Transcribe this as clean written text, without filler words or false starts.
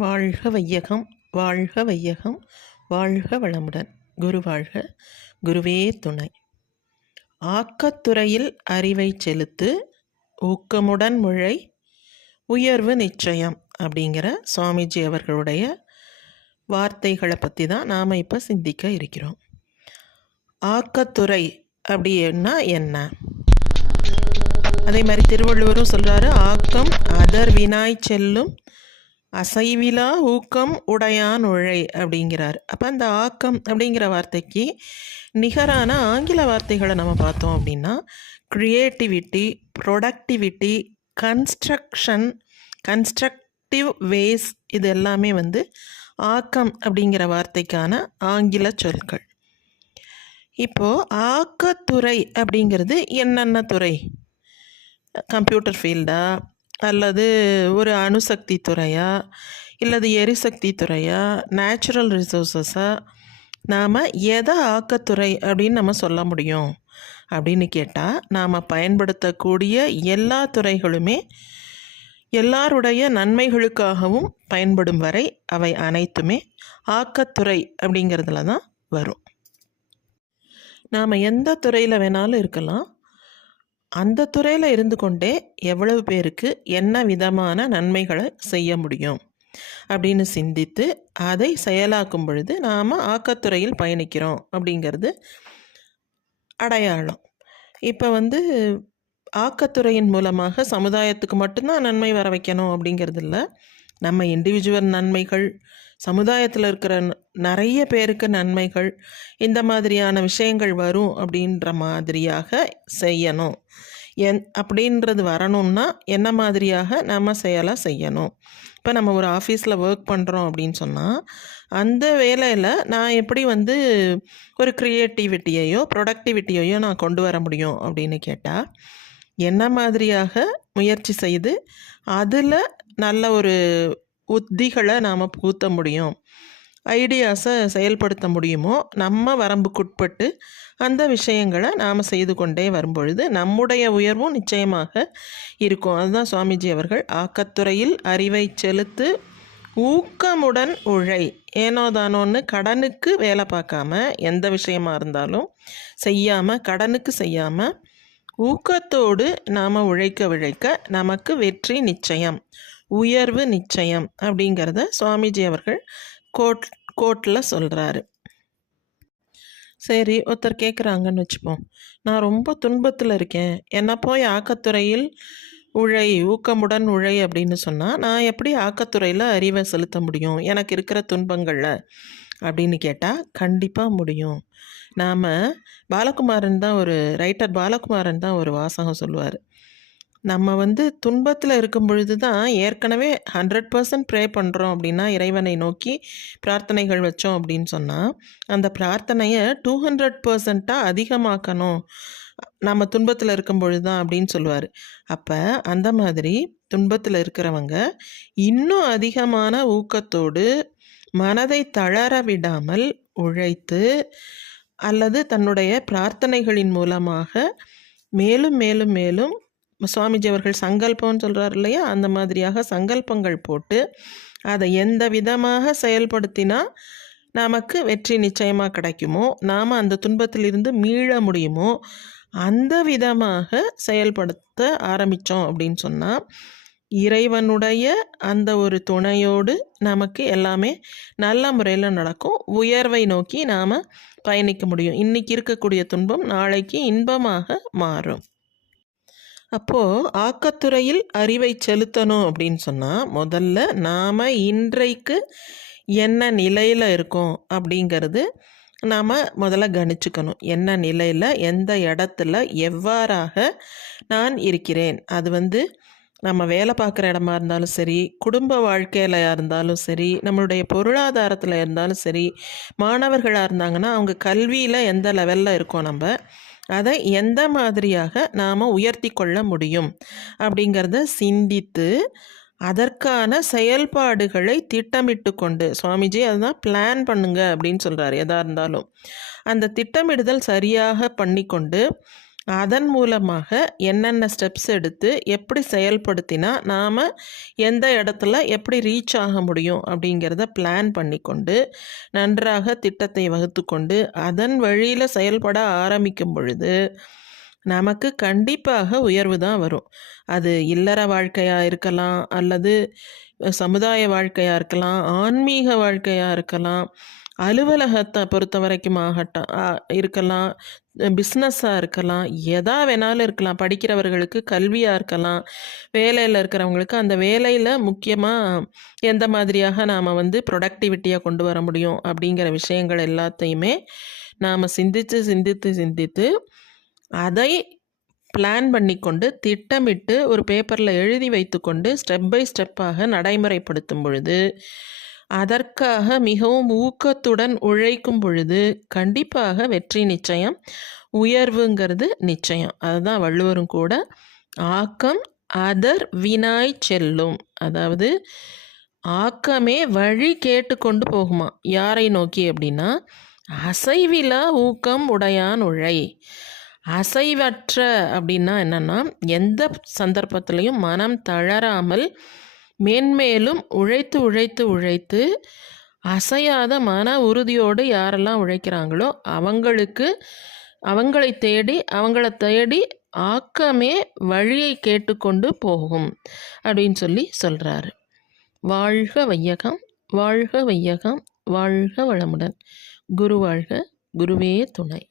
வாழ்க வையகம், வாழ்க வையகம், வாழ்க வளமுடன். குரு வாழ்க, குருவே துணை. ஆக்கத்துறையில் அறிவை செலுத்து, ஊக்கமுடன் முழை, உயர்வு நிச்சயம் அப்படிங்கிற சுவாமிஜி அவர்களுடைய வார்த்தைகளை பற்றி தான் நாம் இப்போ சிந்திக்க இருக்கிறோம். ஆக்கத்துறை அப்படின்னா என்ன? அதே மாதிரி திருவள்ளுவரும் சொல்கிறாரு, ஆக்கம் அதர் வினாய் செல்லும் அசைவிலா ஊக்கம் உடையான் உழை அப்படிங்கிறார். அப்போ அந்த ஆக்கம் அப்படிங்கிற வார்த்தைக்கு நிகரான ஆங்கில வார்த்தைகளை நம்ம பார்த்தோம் அப்படின்னா க்ரியேட்டிவிட்டி, ப்ரொடக்டிவிட்டி, கன்ஸ்ட்ரக்டிவ் வேஸ், இது எல்லாமே ஆக்கம் அப்படிங்கிற வார்த்தைக்கான ஆங்கில சொற்கள். இப்போது ஆக்கத்துறை அப்படிங்கிறது என்னென்ன துறை? கம்ப்யூட்டர் ஃபீல்டா, அல்லது ஒரு அணுசக்தி துறையா, இல்லது எரிசக்தி துறையா, நேச்சுரல் ரிசோர்ஸஸா, நாம் எதை ஆக்கத்துறை அப்படின்னு நம்ம சொல்ல முடியும் அப்படின்னு கேட்டால், நாம் பயன்படுத்தக்கூடிய எல்லா துறைகளுமே எல்லாருடைய நன்மைகளுக்காகவும் பயன்படும் வரை அவை அனைத்துமே ஆக்கத்துறை அப்படிங்கிறதுல தான் வரும். நாம் எந்த துறையில் வேணாலும் இருக்கலாம். அந்த துறையில் இருந்து கொண்டே எவ்வளவு பேருக்கு என்ன விதமான நன்மைகளை செய்ய முடியும் அப்படின்னு சிந்தித்து அதை செயலாக்கும் பொழுது நாம் ஆக்கத்துறையில் பயணிக்கிறோம் அப்படிங்கிறது அடையாளம். இப்போ ஆக்கத்துறையின் மூலமாக சமுதாயத்துக்கு மட்டும்தான் நன்மை வர வைக்கணும் அப்படிங்கிறது இல்லை. நம்ம இண்டிவிஜுவல் நன்மைகள், சமுதாயத்தில் இருக்கிற நிறைய பேருக்கு நன்மைகள், இந்த மாதிரியான விஷயங்கள் வரும் அப்படின்ற மாதிரியாக செய்யணும். அப்படின்றது வரணும்னா என்ன மாதிரியாக நம்ம செயலாக செய்யணும்? இப்போ நம்ம ஒரு ஆஃபீஸில் ஒர்க் பண்ணுறோம் அப்படின்னு சொன்னால், அந்த வேலையில் நான் எப்படி ஒரு க்ரியேட்டிவிட்டியையோ ப்ரொடக்டிவிட்டியையோ நான் கொண்டு வர முடியும் அப்படின்னு கேட்டால், என்ன மாதிரியாக முயற்சி செய்து அதில் நல்ல ஒரு உத்திகளை நாம் புகுத்த முடியும், ஐடியாஸை செயல்படுத்த முடியுமோ, நம்ம வரம்புக்குட்பட்டு அந்த விஷயங்களை நாம் செய்து கொண்டே வரும்பொழுது நம்முடைய உயர்வும் நிச்சயமாக இருக்கும். அதுதான் சுவாமிஜி அவர்கள் ஆக்கத்துறையில் அறிவை செலுத்து, ஊக்கமுடன் உழை. ஏனோதானோன்னு கடனுக்கு வேலை பார்க்காம எந்த விஷயமா இருந்தாலும் செய்யாமல், கடனுக்கு செய்யாமல் ஊக்கத்தோடு நாம் உழைக்க நமக்கு வெற்றி நிச்சயம், உயர்வு நிச்சயம் அப்படிங்கிறத சுவாமிஜி அவர்கள் கோட்டில் சொல்கிறாரு. சரி, ஒருத்தர் கேட்குறாங்கன்னு வச்சுப்போம், நான் ரொம்ப துன்பத்தில் இருக்கேன், என்ன போய் ஆக்கத்துறையில் உழை, ஊக்கமுடன் உழை அப்படின்னு சொன்னால் நான் எப்படி ஆக்கத்துறையில் அறிவை செலுத்த முடியும் எனக்கு இருக்கிற துன்பங்களில் அப்படின்னு கேட்டால் கண்டிப்பாக முடியும். நாம் பாலகுமாரன் தான் ரைட்டர் பாலகுமாரன் தான் ஒரு வாசகம் சொல்லுவார். நம்ம துன்பத்தில் இருக்கும் பொழுது தான் ஏற்கனவே 100% ப்ரே பண்ணுறோம் அப்படின்னா, இறைவனை நோக்கி பிரார்த்தனைகள் வச்சோம் அப்படின்னு சொன்னால், அந்த பிரார்த்தனையை 200% அதிகமாக்கணும் நம்ம துன்பத்தில் இருக்கும் பொழுது தான் அப்படின்னு சொல்லுவார். அப்போ அந்த மாதிரி துன்பத்தில் இருக்கிறவங்க இன்னும் அதிகமான ஊக்கத்தோடு மனதை தளர விடாமல் உழைத்து, அல்லது தன்னுடைய பிரார்த்தனைகளின் மூலமாக மேலும் மேலும் மேலும் சுவாமிஜி அவர்கள் சங்கல்பம்னு சொல்கிறார் இல்லையா, அந்த மாதிரியாக சங்கல்பங்கள் போட்டு அதை எந்த விதமாக செயல்படுத்தினா நமக்கு வெற்றி நிச்சயமாக கிடைக்குமோ, நாம் அந்த துன்பத்திலிருந்து மீள முடியுமோ, அந்த விதமாக செயல்படுத்த ஆரம்பித்தோம் அப்படின்னு சொன்னால் இறைவனுடைய அந்த ஒரு துணையோடு நமக்கு எல்லாமே நல்ல முறையில் நடக்கும். உயர்வை நோக்கி நாம் பயணிக்க முடியும். இன்றைக்கி இருக்கக்கூடிய துன்பம் நாளைக்கு இன்பமாக மாறும். அப்போது ஆக்கத்துறையில் அறிவை செலுத்தணும் அப்படின்னு சொன்னால் முதல்ல நாம் இன்றைக்கு என்ன நிலையில் இருக்கோம் அப்படிங்கிறது நாம் முதல்ல கணிச்சுக்கணும். என்ன நிலையில், எந்த இடத்துல, எவ்வாறாக நான் இருக்கிறேன். அது நம்ம வேலை பார்க்குற இடமா இருந்தாலும் சரி, குடும்ப வாழ்க்கையில் இருந்தாலும் சரி, நம்மளுடைய பொருளாதாரத்தில் இருந்தாலும் சரி, மாணவர்களாக இருந்தாங்கன்னா அவங்க கல்வியில் எந்த லெவலில் இருக்கோம், நம்ம அதை எந்த மாதிரியாக நாம் உயர்த்தி கொள்ள முடியும் அப்படிங்கிறத சிந்தித்து அதற்கான செயல்பாடுகளை திட்டமிட்டு கொண்டு, சுவாமிஜி அதுதான் பிளான் பண்ணுங்க அப்படின்னு சொல்கிறார். எதாக இருந்தாலும் அந்த திட்டமிடுதல் சரியாக பண்ணி கொண்டு அதன் மூலமாக என்னென்ன ஸ்டெப்ஸ் எடுத்து எப்படி செயல்படுத்தினா நாம் எந்த இடத்துல எப்படி ரீச் ஆக முடியும் அப்படிங்கிறத பிளான் பண்ணிக்கொண்டு நன்றாக திட்டத்தை வகுத்து கொண்டு அதன் வழியில் செயல்பட ஆரம்பிக்கும் பொழுது நமக்கு கண்டிப்பாக உயர்வு தான் வரும். அது இல்லற வாழ்க்கையாக இருக்கலாம், அல்லது சமுதாய வாழ்க்கையாக இருக்கலாம், ஆன்மீக வாழ்க்கையாக இருக்கலாம், அலுவலகத்தை பொறுத்த வரைக்கும் ஆகட்டும் இருக்கலாம், பிஸ்னஸாக இருக்கலாம், எதா வேணாலும் இருக்கலாம். படிக்கிறவர்களுக்கு கல்வியாக இருக்கலாம், வேலையில் இருக்கிறவங்களுக்கு அந்த வேலையில் முக்கியமாக எந்த மாதிரியாக நாம் ப்ரொடக்டிவிட்டியாக கொண்டு வர முடியும் அப்படிங்கிற விஷயங்கள் எல்லாத்தையுமே நாம் சிந்தித்து அதை பிளான் பண்ணிக்கொண்டு திட்டமிட்டு ஒரு பேப்பரில் எழுதி வைத்துக்கொண்டு ஸ்டெப் பை ஸ்டெப்பாக நடைமுறைப்படுத்தும் பொழுது அதற்காக மிகவும் ஊக்கத்துடன் உழைக்கும் பொழுது கண்டிப்பாக வெற்றி நிச்சயம், உயர்வுங்கிறது நிச்சயம். அதுதான் வள்ளுவரும் கூட ஆக்கம் அதர் வினாய் செல்லும். அதாவது ஆக்கமே வழி கேட்டுக்கொண்டு போகுமா. யாரை நோக்கி அப்படின்னா அசைவிலா ஊக்கம் உடையான் உழை. அசைவற்ற அப்படின்னா என்னென்னா எந்த சந்தர்ப்பத்திலையும் மனம் தளராமல் மேன்மேலும் உழைத்து அசையாத மன உறுதியோடு யாரெல்லாம் உழைக்கிறாங்களோ அவங்களை தேடி ஆக்கமே வழியை கேட்டுக்கொண்டு போகும் அப்படின்னு சொல்கிறாரு. வாழ்க வையகம், வாழ்க வையகம், வாழ்க வளமுடன். குரு வாழ்க, குருவே துணை.